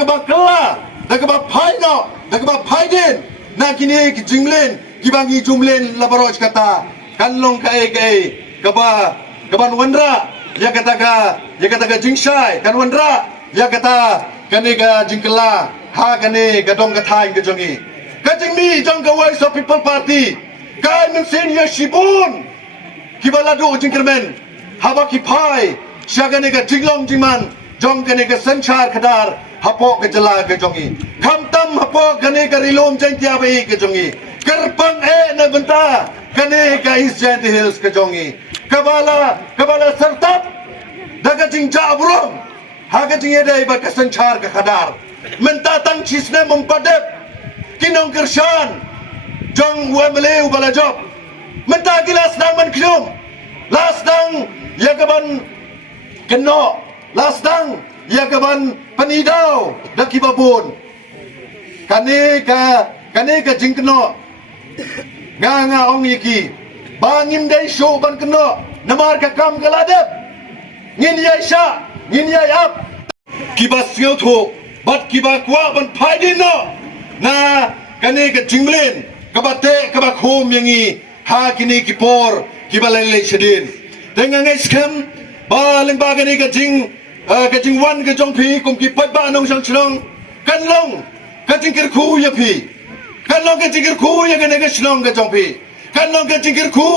ke bakla dah ke bapai no dah ke bapai din nak kini ke jinglen kibangi jumlen labaroj kata kan long kai ke ban wandra ya kata ka jingshai kan wandra ya kata kani ka jingkela ha kani ka dong ka thai ke jongi ka jingmi jong ka Voice of People Party kai men sen ya shibun kibala do jingkermen haba kipai syagane ka jinglong jingman jong kani ka sanchar khadar hapok ke jela ke jongi khamtam hapok kani ka rilom jengtia bai ke jongi kerpang na benta kani ka East Giant Hills ke jongi kabala sertap daga jingja abrum haga jingedai ba ka sanchar ka khadar menta tang chisne mempadep kinong kershan jong wemleu bala job menta gilas dang man khlum las dang yagaban keno las dang yagaban panidau dakibabun kane ka jingkno nga ong yiki bangim dai show ban keno namar ka kam galadep ngin yai sha ngin yai ap kibas yo tho bat kiba kwa ban phaidin no na kane ka jinglen kabate kabak hom yangi ha kini kipor kibalele shedin dengan eskem baling bagani ka jing wan ka jong phi kum ki pat ba nong sang chlong kan long ka jingkir khu ya phi kan long ka jingkir khu ya ka ne ka chlong ka jong phi kan long ka jingkir khu